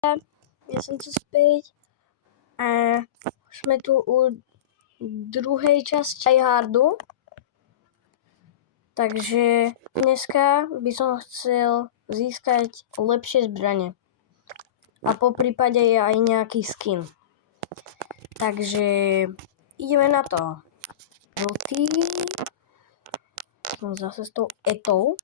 Ja som tu späť a sme tu u druhej časti tryhardu. Takže dneska by som chcel získať lepšie zbrane. A poprípade je aj nejaký skin. Takže ideme na to. Žltý. Som zase s tou etou.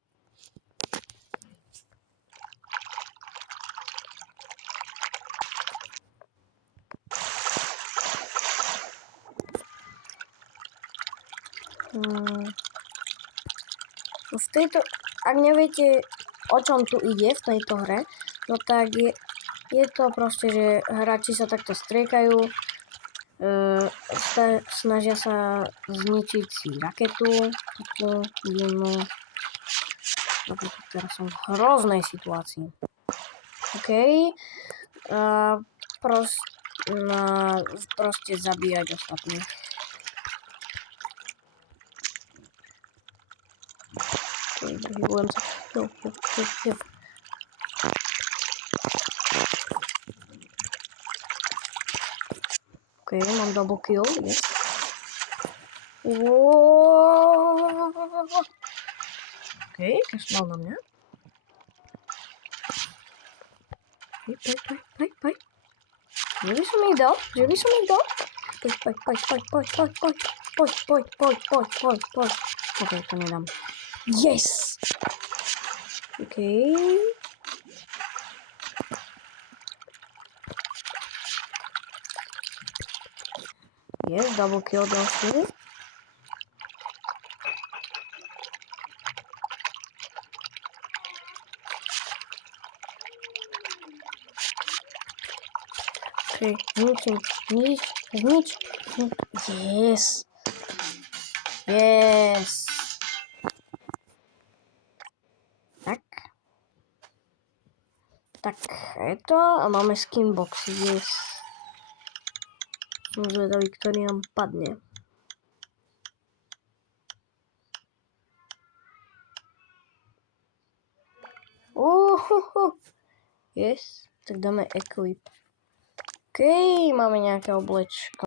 V tejto, ak neviete, o čom tu ide v tejto hre, no tak je to proste, že hráči sa takto striekajú, snažia sa zničiť si raketu, takú jednu. Teraz som v hroznej situácii. OK. Proste zabíjať ostatných. Vyhybujem sa. Jo. OK, mám double kill, yes. OK, kašľal na mňa. Poď. Že by som ich dal? Poď. OK, to nedám. Yes! OK. Yes, double kill ďalší. OK, znič. Yes. Tak je to a máme skin boxy, yes. Som zvedavý, ktorý nám padne. Yes, tak dáme equip. OK, máme nejaké oblečko.